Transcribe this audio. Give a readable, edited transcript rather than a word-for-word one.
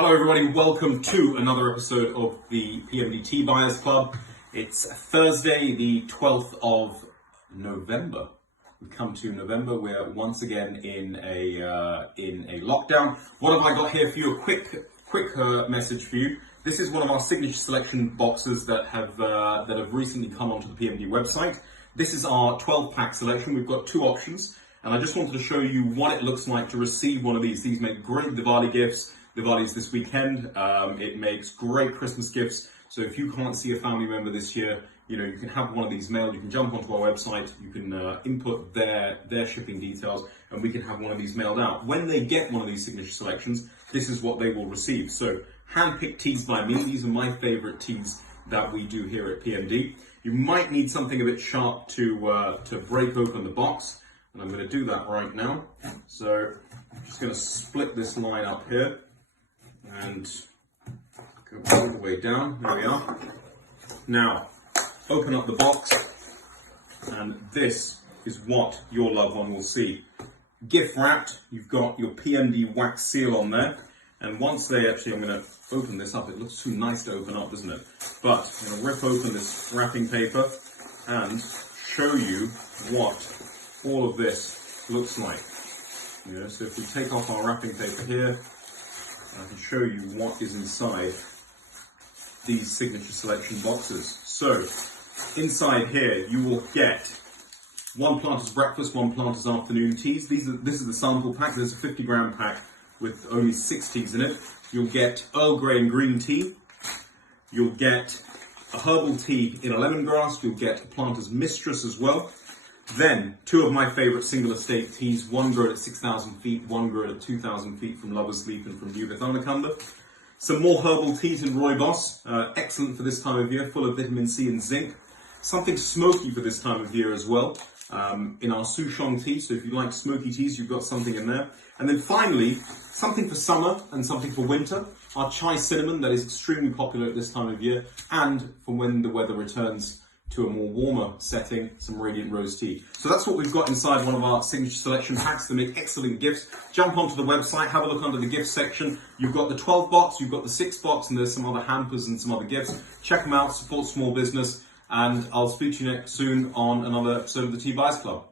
Hello everybody, welcome to another episode of the PMD Tea Buyers Club. It's Thursday, the 12th of November. We've come to November. We're once again in a lockdown. What have I got here for you? A quick message for you. This is one of our signature selection boxes that have recently come onto the PMD website. This is our 12-pack selection. We've got two options, and I just wanted to show you what it looks like to receive one of these. These make great Diwali gifts. Diwali's this weekend. It makes great Christmas gifts. So if you can't see a family member this year, you can have one of these mailed. You can jump onto our website. You can input their shipping details, and we can have one of these mailed out. When they get one of these signature selections, this is what they will receive. So hand-picked teas by me. These are my favorite teas that we do here at PMD. You might need something a bit sharp to break open the box, and I'm going to do that right now. So I'm just going to split this line up here and go all the way down. There we are. Now, open up the box, and this is what your loved one will see. Gift wrapped, you've got your PMD wax seal on there, and once they actually, I'm going to open this up. It looks too nice to open up, doesn't it? But I'm going to rip open this wrapping paper and show you what all of this looks like. So if we take off our wrapping paper here, I can show you what is inside these signature selection boxes. So inside here you will get one planter's breakfast, one planter's afternoon teas. This is the sample pack. There's a 50-gram pack with only 6 teas in it. You'll get Earl Grey and green tea. You'll get a herbal tea in a lemongrass. You'll get a planter's mistress as well. Then, two of my favourite single estate teas, one grown at 6,000 feet, one grown at 2,000 feet from Lover's Leap and from New Bethonacunda. Some more herbal teas in Rooibos, excellent for this time of year, full of vitamin C and zinc. Something smoky for this time of year as well, in our Souchong tea, so if you like smoky teas, you've got something in there. And then finally, something for summer and something for winter, our chai cinnamon that is extremely popular at this time of year, and for when the weather returns to a more warmer setting, some radiant rose tea. So that's what we've got inside one of our signature selection packs. They make excellent gifts. Jump onto the website, have a look under the gift section. You've got the 12 box, you've got the 6 box, and there's some other hampers and some other gifts. Check them out, support small business, and I'll speak to you next soon on another episode of the Tea Buyers Club.